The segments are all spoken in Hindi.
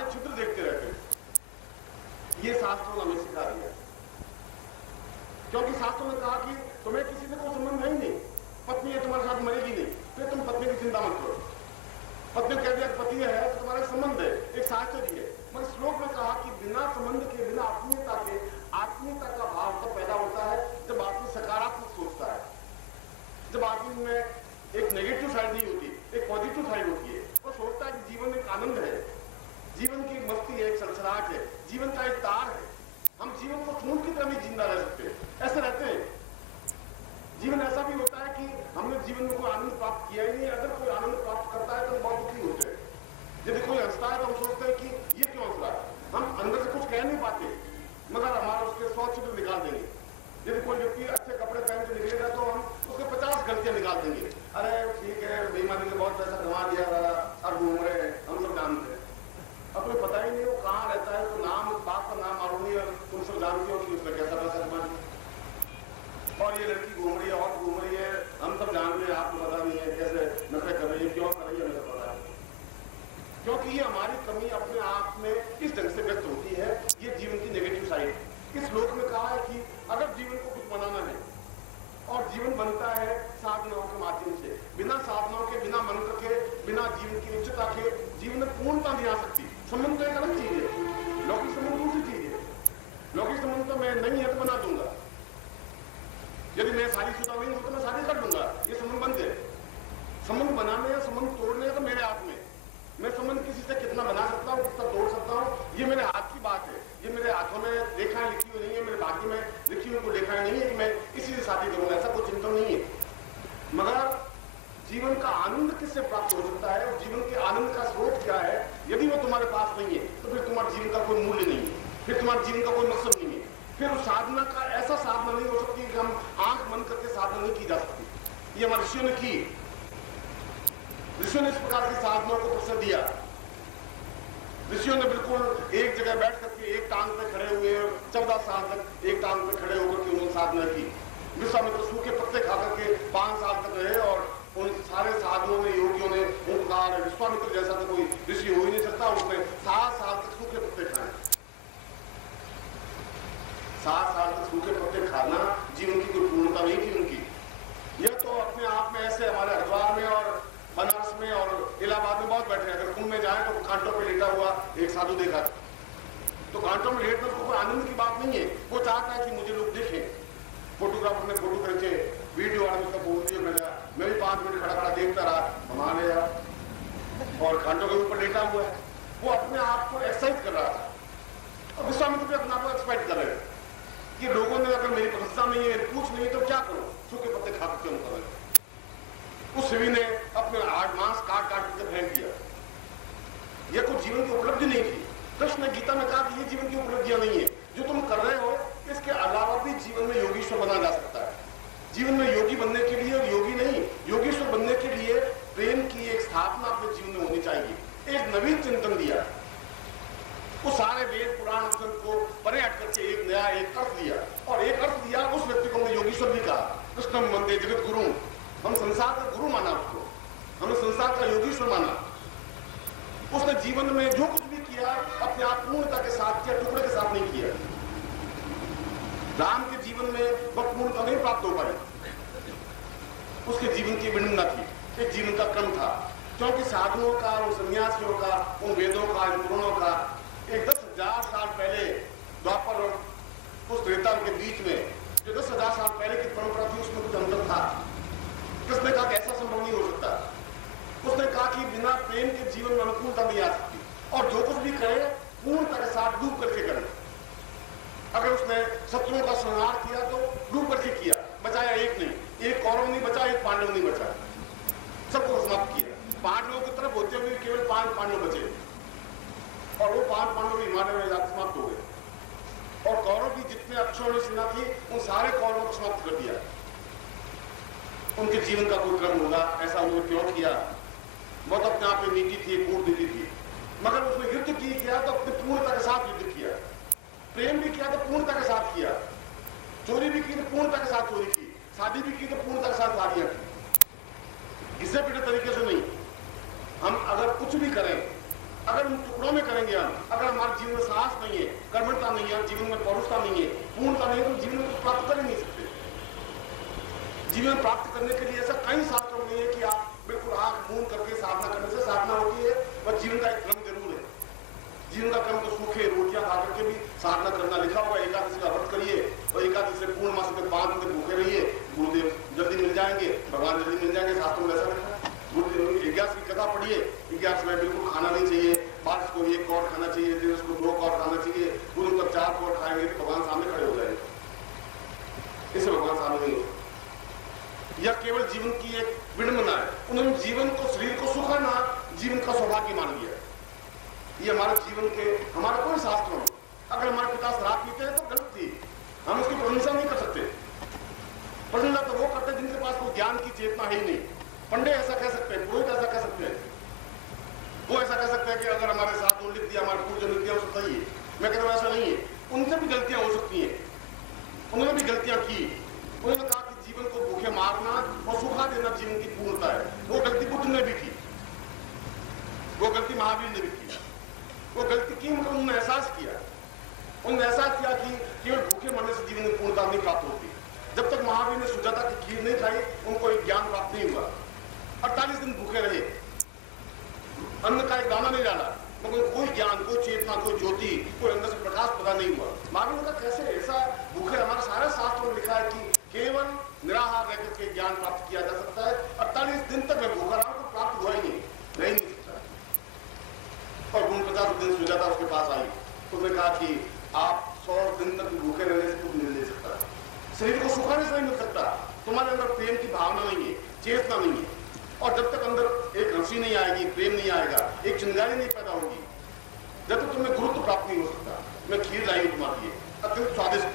सारे चित्र देखते रहते हैं। ये शास्त्रों ने हमें सिखा दिया, क्योंकि शास्त्रों ने कहा कि तुम्हें किसी से कोई संबंध है ही नहीं, पत्नी है तुम्हारे साथ मरेगी नहीं, फिर तुम पत्नी की चिंता मत करो। पत्नी कह दिया पति है तो तुम्हारा संबंध है, एक शास्त्र ही है। मगर श्लोक में कहा कि बिना संबंध के, बिना आत्मीयता के, आत्मीयता का भाव तब पैदा होता है जब आदमी सकारात्मक सोचता है, जब आदमी में एक नेगेटिव साइड नहीं होती, एक पॉजिटिव साइड होती है। वो सोचता है कि जीवन एक आनंद है, जीवन की एक मस्ती है, एक सलसलाहट है, जीवन का एक तार है। हम जीवन को खून की तरह भी जिंदा रह सकते हैं, ऐसे रहते हैं। जीवन ऐसा भी होता है कि हमने जीवन में कोई आनंद प्राप्त किया ही नहीं। अगर कोई आनंद प्राप्त करता है तो हम बहुत दुखी होते हैं। यदि कोई हंसता है तो हम सोचते हैं कि ये क्यों हंस रहा है। हम अंदर से कुछ कह नहीं पाते, मगर हमारा उसके 100 चित्र निकाल देंगे। यदि कोई व्यक्ति अच्छे कपड़े पहन के निकलेगा तो हम उसके 50 गलतियां निकाल देंगे। अरे ठीक है, बेईमानी के बहुत पैसा कमा लिया और घूम रहे हैं, हम सब जानते हैं। अब तुम्हें पता ही नहीं वो कहाँ रहता है, तो नाम, बाप का नाम मालूम नहीं है, तुम सब जानते हो कि उसने कैसा पैसा कमा लिया। और ये लड़की घूम रही है और घूम रही है, हम सब जान रहे हैं, आपको पता नहीं है कैसे नशे कर रही है, क्यों कर रही है, हमें पता है। क्योंकि ये हमारी कमी अपने आप में इस ढंग से व्यक्त होती है। ये जीवन की नेगेटिव साइड। इस श्लोक में कहा है कि अगर जीवन को कुछ बनाना है, और जीवन बनता है साधनाओं के माध्यम से, बिना साधनाओं के, बिना मंत्र के, बिना जीवन की उच्चता के जीवन में पूर्णता नहीं आ सकती। संबंध तो एक अलग चीज है, लौकिक संबंध दूसरी चीज है। लौकिक संबंध तो मैं नहीं है तो बना दूंगा, यदि मैं शादीशुदा नहीं हूं तो मैं शादी कर दूंगा, ये संबंध बंद है। संबंध बनाने या संबंध तोड़ने तो मेरे हाथ में, मैं संबंध किसी से कितना बना सकता हूँ, कितना तोड़ सकता हूँ, ये मेरे हाथ की बात है। ये मेरे हाथों में रेखाएं लिखी हुई नहीं है, मेरे भाग्य में लिखी हुई कोई रेखाएं नहीं है कि मैं इसी से शादी करूंगा, ऐसा कोई चिंतन नहीं है। मगर जीवन का आनंद किससे प्राप्त हो सकता है, और जीवन के आनंद का स्रोत क्या है, यदि वो तुम्हारे पास नहीं है तो फिर तुम्हारे जीवन का कोई मूल्य नहीं है, फिर तुम्हारे जीवन का कोई मकसद नहीं है। फिर उस साधना का ऐसा साधना नहीं हो सकती कि हम आंख बंद करके साधना नहीं की जा सकती। ये हमारे ऋषियों ने की। ऋषियों ने इस प्रकार की साधनाओं को प्रश्न दिया। ऋषियों ने बिल्कुल एक जगह बैठ करके एक टांग पे खड़े हुए 14 साल तक एक टांग पे खड़े होकर के उन्होंने साधना की। विश्वामित्र सूखे पत्ते खा करके 5 साल तक रहे, और उन सारे साधुओं ने, योगियों ने उनको कहा विश्वामित्र जैसा तो कोई ऋषि हो ही नहीं सकता। उसने 7 साल तक सूखे पत्ते खाए। 7 साल तक सूखे पत्ते खाना जीवन की कोई पूर्णता नहीं थी उनकी। यह तो अपने आप में ऐसे हमारे हरिद्वार में और बनारस में और इलाहाबाद में बहुत बैठे हैं। अगर कुंभ में जाए तो कांटों पे लेटा हुआ एक साधु देखा, तो कांटों में लेटना तो कोई आनंद की बात नहीं है। वो चाहता है कि मुझे लोग देखें, फोटोग्राफर ने फोटो खींचे, वीडियो आदमी का बोल दिया, मैं भी 5 मिनट खड़ा खड़ा देखता रहा, हमारे यार, और कांटों के ऊपर लेटा हुआ है। वो अपने आप को एक्सरसाइज कर रहा था, और विश्वामित्र भी अपने आप को एक्सपेक्ट कर रहे हैं कि लोगों ने अगर मेरी प्रशंसा नहीं है, पूछ नहीं है, तो क्या करो, सूखे पत्ते खा क्यों कर। उस शिवी ने अपने मांस काट काट के फेंक दिया। यह कोई जीवन की उपलब्धि नहीं थी। कृष्ण ने गीता में कहा कि ये जीवन की उपलब्धियां नहीं है जो तुम कर रहे हो, इसके अलावा भी जीवन में योगीश्वर बना जा सकता है। जीवन में योगी बनने के लिए, और योगी नहीं, योगीश्वर बनने के लिए प्रेम की एक स्थापना अपने जीवन में होनी चाहिए। एक नवीन चिंतन दिया, वो सारे वेद पुराण को परे हट करके एक नया एक अर्थ दिया, और एक अर्थ दिया उस व्यक्ति को हमने योगीश्वर भी कहा। कृष्ण मंदे जगत गुरु, हम संसार का गुरु माना उसको, हमने संसार का योगीश्वर माना। उसने जीवन में जो कुछ भी किया अपने आप पूर्णता के साथ किया, टुकड़े के साथ नहीं किया। राम के जीवन में वह पूर्णता नहीं प्राप्त हो पाई, उसके जीवन की विडंबना थी, एक जीवन का क्रम था। क्योंकि साधुओं का, उन सन्यासियों का, उन वेदों का, इन पुराणों का एक 10,000 साल पहले द्वापर और उस त्रेता के बीच में जो 10,000 साल पहले की परंपरा थी, उसमें कुछ अंतर था। किसने कहा कि ऐसा संभव नहीं हो सकता। उसने कहा कि बिना प्रेम के जीवन में अनुकूलता नहीं आ सकती, और जो कुछ भी करे पूर्णता के साथ डूब करके करे। अगर उसने शत्रुओं का संहार किया तो डूब करके किया, बचाया एक नहीं, एक कौरव नहीं बचा, एक पांडव नहीं बचा, सबको समाप्त किया। पांडवों की तरफ होते हुए केवल 5 पांडव बचे, और वो 5 पांडव हिमालय में जाकर समाप्त हो गए। और कौरव की जितने अक्षरों में सेना थी उन सारे कौरवों को समाप्त कर दिया। उनके जीवन का कोई क्रम होगा, ऐसा उन्होंने क्यों किया? बहुत अपने आप में नीति थी, कूटनीति थी, मगर उसने युद्ध किया तो अपनी पूर्णता के साथ युद्ध किया। प्रेम भी किया तो पूर्णता के साथ किया, चोरी भी की तो पूर्णता के साथ चोरी की, शादी भी की तो पूर्णता के साथ शादियां की, घिसे पिटे तरीके से नहीं। हम अगर कुछ भी करें, अगर हम टुकड़ों में करेंगे, हम अगर हमारे जीवन में साहस नहीं है, कर्मठता नहीं है, जीवन में पौरुषता नहीं है, पूर्णता नहीं है, तो जीवन में प्राप्त कर ही नहीं सकते। जीवन प्राप्त करने के लिए ऐसा कई शास्त्रों नहीं है कि आप बिल्कुल आंख मूंद करके साधना करने से साधना होती है, और जीवन का एक क्रम जरूर है। जीवन का क्रम तो सूखे रोटियां खा करके भी साधना करना लिखा हुआ है। एकादशी का व्रत करिए और एकादशी से पूर्ण मास में 5 दिन भूखे रहिए, गुरुदेव जल्दी मिल जाएंगे, भगवान जल्दी मिल जाएंगे, शास्त्रों में ऐसा लिखा है। गुरुदेव 11 की कथा पढ़िए, 11 में बिल्कुल खाना नहीं चाहिए, 5 को 1 कौर खाना चाहिए, दिवस को 2 कौर खाना चाहिए, गुरु को 4 कौर खाएंगे तो भगवान सामने खड़े हो जाएंगे। इससे भगवान सामने नहीं हो। यह केवल जीवन की एक विडंबना है। उन्होंने जीवन को, शरीर को सुखाना जीवन का सौभाग्य मान लिया। ये हमारे जीवन के, हमारा कोई शास्त्र नहीं। अगर हमारे पिता शराब पीते हैं तो गलत थी, हम उसकी प्रशंसा नहीं कर सकते। प्रशंसा तो वो करते जिनके पास कोई ज्ञान की चेतना है ही नहीं। पंडित ऐसा कह सकते हैं, पुरोहित ऐसा कह सकते हैं, वो ऐसा कह सकते हैं कि अगर हमारे साथ लिख दिया, हमारे पूर्वजों ने लिख दिया, वो सही है। मैं कहता हूं ऐसा नहीं है, उनसे भी गलतियां हो सकती हैं, उन्होंने भी गलतियां की। उन्होंने कहा कि जीवन को भूखे मारना और सुखा देना जीवन की पूर्णता है। वो गलती बुद्ध ने भी की, वो गलती महावीर ने भी की। वो गलती की मतलब उन्होंने एहसास किया, उन्होंने एहसास किया कि केवल भूखे मरने से जीवन में पूर्णता नहीं प्राप्त होती। जब तक महावीर ने सुजाता की खीर नहीं खाई, उनको एक ज्ञान प्राप्त नहीं हुआ। 48 दिन भूखे रहे, अन्न का एक दाना नहीं डाला, मगर कोई ज्ञान, कोई चेतना, कोई ज्योति, कोई अंदर से प्रकाश पैदा नहीं हुआ। महावीर ने कहा कैसे ऐसा भूखे, हमारा सारा शास्त्रों में लिखा है कि केवल निराहार रह करके ज्ञान प्राप्त किया जा सकता है। 48 दिन तक मैं भूखा रहा, तो प्राप्त हुआ ही नहीं, नहीं सकता। और 49 दिन सुजाता उसके पास आई, उसने कहा कि आप 100 दिन तक भूखे रहने से कुछ नहीं ले सकता, शरीर को सुखाने से नहीं मिल सकता, तुम्हारे अंदर प्रेम की भावना नहीं है, चेतना नहीं है। और जब तक अंदर एक हंसी नहीं आएगी, प्रेम नहीं आएगा, एक चिंगारी नहीं पैदा होगी, जब तक तुम्हें गुरुत्व प्राप्त नहीं हो सकता। मैं खीर लाई हूं तुम्हारे लिए, अत्यंत स्वादिष्ट,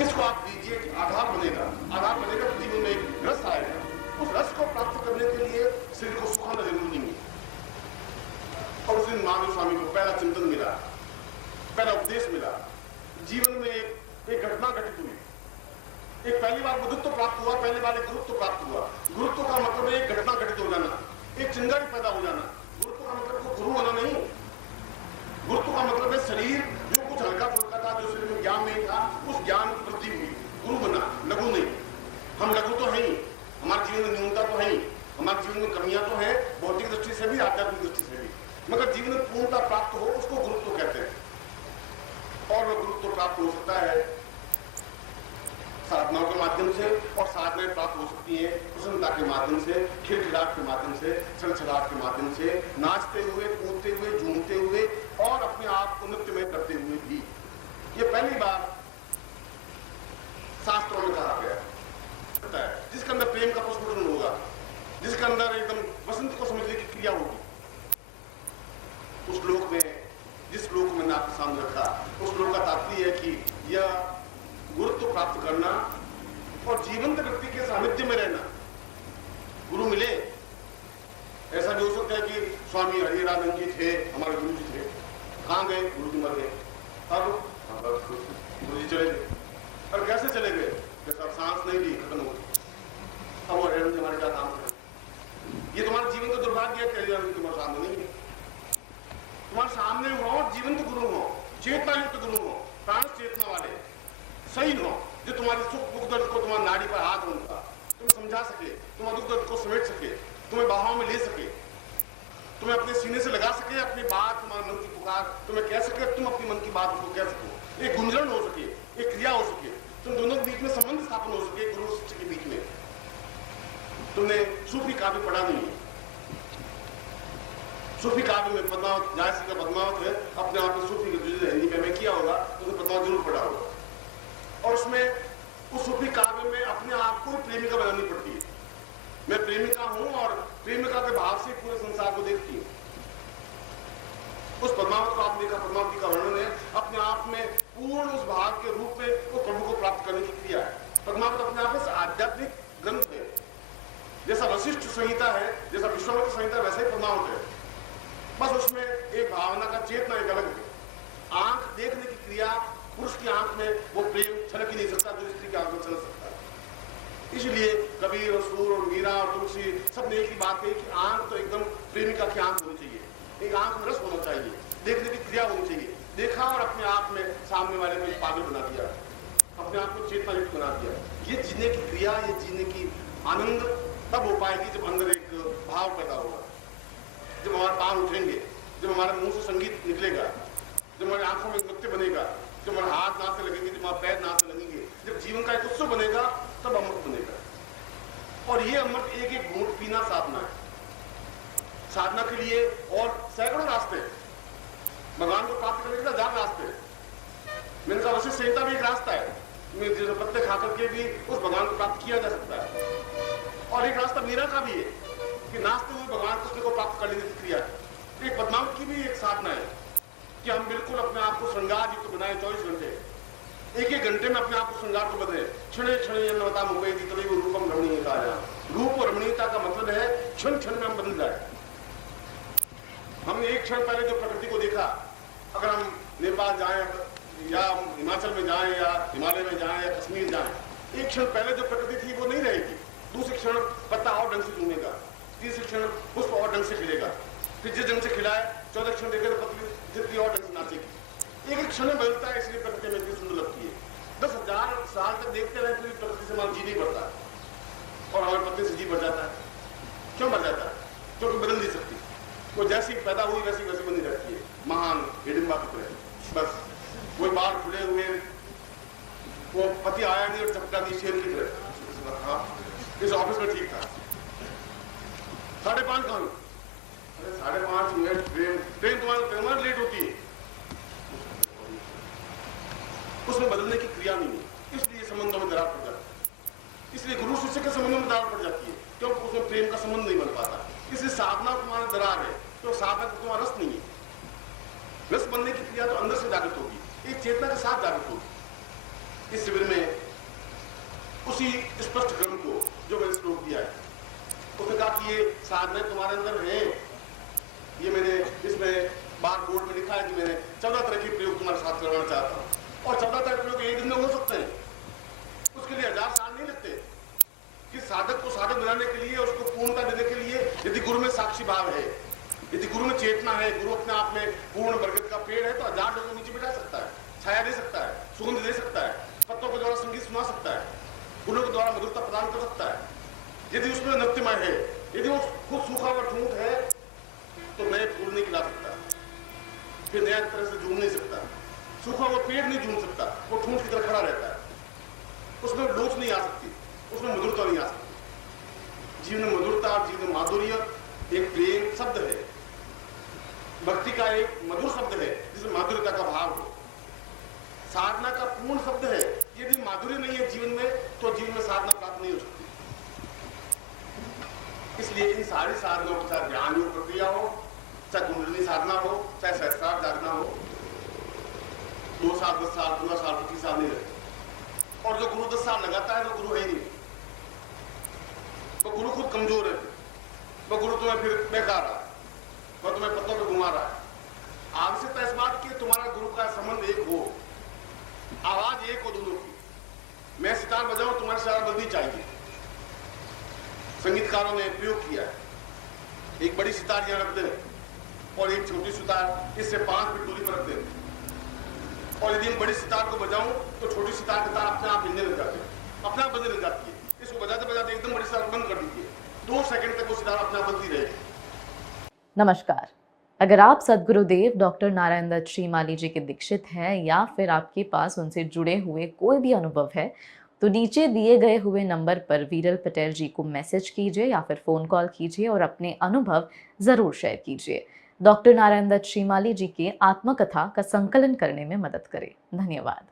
इसको आप दीजिए, आधार बनेगा। आधार बनेगा तो जीवन में एक रस आएगा। उस रस को प्राप्त करने के लिए शरीर को सुखाना जरूरी नहीं है। और उस दिन महावीर स्वामी को पहला चिंतन मिला, पहला उपदेश मिला। जीवन में एक घटना घटित हुई, एक पहली बार बुद्धत्व प्राप्त हुआ, पहली बार एक गुरुत्व प्राप्त हुआ। गुरुत्व का मतलब है एक घटना घटित हो जाना, एक चिंगारी पैदा हो जाना। गुरुत्व का मतलब को गुरु होना नहीं, गुरुत्व का मतलब है शरीर जो कुछ हल्का फुल्का था, जो शरीर में ज्ञान नहीं था, उस ज्ञान की वृद्धि हुई, गुरु बना, लघु नहीं। हम लघु तो है ही, हमारे जीवन में न्यूनता तो है ही, हमारे जीवन में कमियां तो है, भौतिक दृष्टि से भी, आध्यात्मिक दृष्टि से भी, मगर जीवन में पूर्णता प्राप्त हो उसको गुरुत्व कहते हैं। और वह गुरुत्व प्राप्त हो सकता है साधनाओं के माध्यम से, और साधनाएं प्राप्त हो सकती हैं प्रसन्नता के माध्यम से, खिलखिलाहट के माध्यम से, छलछलाहट के माध्यम से, नाचते हुए, कूदते हुए, झूमते हुए, और अपने आप को नृत्यमय करते हुए भी। ये पहली बार शास्त्रों में कहा गया है, जिसके अंदर प्रेम का प्रस्फुटन होगा, जिसके अंदर एकदम वसंत को समझने की क्रिया होगी। उस श्लोक में, जिस श्लोक में मैंने आपके सामने रखा, उस श्लोक का तात्पर्य है कि यह गुरुत्व प्राप्त करना और जीवंत व्यक्ति के सानिध्य में रहना। गुरु मिले, ऐसा भी हो सकता है कि स्वामी हरिरानंद जी थे, हमारे गुरु जी थे, कहाँ गए, गुरु जी मर गए, अब गुरु जी चले गए। और कैसे चले गए, जैसा सांस नहीं ली, खत्म हो गई, अब वो हरिरानंद जी हमारे क्या काम करें। ये तुम्हारे जीवन का दुर्भाग्य है कि हरिरानंद तुम्हारे सामने नहीं है, तुम्हारे सामने हो जीवंत गुरु हो, चेतना युक्त गुरु हो, प्राण चेतना वाले सही हो, जो तुम्हारे सुख दुख दर्द को, तुम्हारी नाड़ी पर हाथ रखा, तुम्हें समझा सके, तुम्हारे दुख दर्द को समेट सके, तुम्हें बाहों में ले सके, तुम्हें अपने सीने से लगा सके, अपनी बात, तुम्हारे मन की पुकार तुम्हें कह सके, तुम अपनी मन की बात उसको कह सको, एक गुंजरण हो सके, एक क्रिया हो सके, तुम दोनों के बीच में संबंध स्थापन हो सके, गुरु शिष्य के बीच में। तुमने सूफी काव्य पढ़ा नहीं है, सूफी काव्य में पद्मावत, जायसी का पद्मावत है, अपने आप में सूफी हिंदी में किया होगा, तो पद्मावत जरूर पढ़ा होगा। और उसमें उस सूफी काव्य में अपने आप को प्रेमिका बनानी पड़ती है। मैं प्रेमिका हूं और प्रेमिका के भाव से पूरे संसार को देखती हूं। उस पद्मावत को आपने देखा, पद्मावती का वर्णन है, अपने आप में पूर्ण उस भाव के रूप में वो प्रभु को प्राप्त करने की क्रिया है। पद्मावत अपने आप में आध्यात्मिक ग्रंथ है, जैसा वशिष्ठ संहिता है, जैसा विश्वामित्र संहिता, वैसे ही पद्मावत है। बस उसमें एक भावना का चेतना एक अलग है। आंख देखने की क्रिया, पुरुष की आंख में वो प्रेम छलक ही नहीं सकता जो स्त्री की आंख में छलक सकता है। इसलिए कबीर और सूर और मीरा और तुलसी सब ने एक ही बात कही कि आंख तो एकदम प्रेमिका की आंख होनी चाहिए। एक आंख में रस होना चाहिए, देखने की क्रिया होनी चाहिए। देखा और अपने आप में सामने वाले को पागल बना दिया, अपने आप को चेतना युक्त बना दिया। ये जीने की क्रिया, ये जीने की आनंद तब हो पाएगी जब अंदर एक भाव पैदा होगा, जब हमारे पांव उठेंगे, जब हमारे मुंह से संगीत निकलेगा, जब हमारी आंखों में नृत्य बनेगा, जब हमारे हाथ नाक से लगेंगे, जब हमारे पैर नाक से लगेंगे, जब जीवन का एक उत्सव बनेगा, तब अमृत बनेगा। और ये अमृत एक एक घूंट पीना साधना है। साधना के लिए और सैकड़ों रास्ते हैं, भगवान को प्राप्त करने के लिए 1000 रास्ते हैं। मैंने कहा वशिष्ठ संहिता भी एक रास्ता है, जैसे पत्ते खा करके भी उस भगवान को प्राप्त किया जा सकता है। और एक रास्ता मीरा का भी है कि नाचते हुए भगवान कृष्ण को प्राप्त करने की क्रिया है। एक पद्मावत की भी एक साधना है कि हम बिल्कुल अपने आप को श्रृंगार युक्त बनाए 24 घंटे, एक घंटे में अपने आप को श्रृंगार को बदले। क्षणे क्षणे अन्नवता मुंबई की तभी वो रूपम रमणीयता है। रूप और रमणीयता का मतलब है क्षण क्षण में हम बदल जाए। हमने एक क्षण पहले जो प्रकृति को देखा, अगर हम नेपाल जाएं या हिमाचल में जाएं या हिमालय में जाएं या कश्मीर जाएं, एक क्षण पहले जो प्रकृति थी वो नहीं रहेगी। दूसरे क्षण पत्ता और ढंग से झूमेगा, तीसरे क्षण पुष्प और ढंग से खिलेगा, फिर जिस ढंग से खिलाए 14 क्षण देखे तो पत्ती जितनी और ढंग से नाचेगी। एक एक क्षण बदलता है, इसलिए प्रकृति में इतनी सुंदर लगती है। 10,000 साल तक देखते रहे फिर प्रकृति से हमारा जी नहीं बढ़ता और हमारे पत्ते से जी बढ़ जाता है। क्यों बढ़ जाता है? क्योंकि बदल नहीं सकती। वो जैसी पैदा हुई वैसी वैसी बनी रहती है, महान हिडिंबा की तरह। बस वो बाल खुले हुए, वो पति आया नहीं और चपका नहीं, शेर की तरह। इस ऑफिस में ठीक था, 5:30 कहां? अरे 5:30 मिनट ट्रेन तुम्हारी लेट होती है। उसमें बदलने की क्रिया नहीं है, इसलिए संबंधों में दरार पड़ जाती है। इसलिए गुरु शिष्य के संबंधों में दरार पड़ जाती है, क्योंकि उसमें प्रेम का संबंध नहीं बन पाता। इसलिए साधना तुम्हारा दरार है, तो साधना को तुम्हारा रस नहीं है। रस बनने की क्रिया तो अंदर से जागृत होगी, एक चेतना के साथ जागृत होगी। इस शिविर में उसी स्पष्ट क्रम को जो मैंने श्लोक दिया है, उसने कहा कि ये साधना तुम्हारे अंदर है। ये मैंने इसमें बार बोर्ड में लिखा है कि मैंने 14 तरह के प्रयोग तुम्हारे साथ करवाना चाहता हूँ, और 14 तरह के प्रयोग एक दिन में हो सकते हैं। उसके लिए 1000 साल नहीं लगते। कि साधक को साधक बनाने के लिए, उसको पूर्णता देने के लिए, यदि गुरु में साक्षी भाव है, यदि गुरु में चेतना है, गुरु अपने आप में पूर्ण बरगद का पेड़ है, तो 1000 लोगों को नीचे बिठा सकता है, छाया दे सकता है, सुगंध दे सकता है, पत्तों के द्वारा संगीत सुना सकता है, फूलों के द्वारा मधुरता प्रदान कर सकता है। यदि उसमें नृत्यमय है, यदि वो खुद सूखा हुआ ठूंठ है, तो नए फूल नहीं खिला सकता, फिर नया तरह से झूम नहीं सकता। सूखा हुआ पेड़ नहीं झूम सकता, वो ठूंठ की तरह खड़ा रहता है। उसमें लोच नहीं आ सकती, उसमें मधुरता नहीं आ सकती। जीवन में मधुरता और जीवन में माधुर्य एक प्रेम शब्द है, भक्ति का एक मधुर शब्द है जिसमें माधुर्यता का भाव हो। साधना का पूर्ण शब्द है, यदि माधुर्य नहीं है जीवन में, तो जीवन में साधना प्राप्त नहीं हो सकती। इसलिए इन सारी साधनाओं को, चाहे ध्यान योग प्रक्रिया हो, चाहे कुंडलिनी साधना हो, चाहे सहस्त्रार साधना हो, 2 साल 10 साल 15 साल 25 साल नहीं लगते। और जो गुरु 10 साल लगाता है वो गुरु है ही नहीं, वो गुरु खुद कमजोर है, वो गुरु तुम्हें फिर बेकार रहा, वो तुम्हें पत्तों पे घुमा रहा है। आवश्यकता इस बात की तुम्हारा गुरु का संबंध एक हो, आवाज एक हो दोनों की। मैं सितार बजाऊं, तुम्हारी सितार बजनी चाहिए। संगीतकारों ने प्रयोग किया है, एक बड़ी सितार यहाँ रख दें और एक छोटी सितार इससे 5 फीट दूरी पर रख दें, और यदि हम बड़ी सितार को बजाऊं तो छोटी सितार की तार अपने आप हिलने लग जाती है, अपने आप बजने लग जाती है। इसको बजाते बजाते एकदम बड़ी सितार बंद कर दीजिए, 2 सेकंड तक वो सितार अपने आप बजती रहेगी। नमस्कार। अगर आप सद्गुरुदेव डॉक्टर नारायण दत्त श्रीमाली जी के दीक्षित हैं या फिर आपके पास उनसे जुड़े हुए कोई भी अनुभव है, तो नीचे दिए गए हुए नंबर पर वीरल पटेल जी को मैसेज कीजिए या फिर फ़ोन कॉल कीजिए और अपने अनुभव ज़रूर शेयर कीजिए। डॉक्टर नारायण दत्त श्रीमाली जी के आत्मकथा का संकलन करने में मदद करें। धन्यवाद।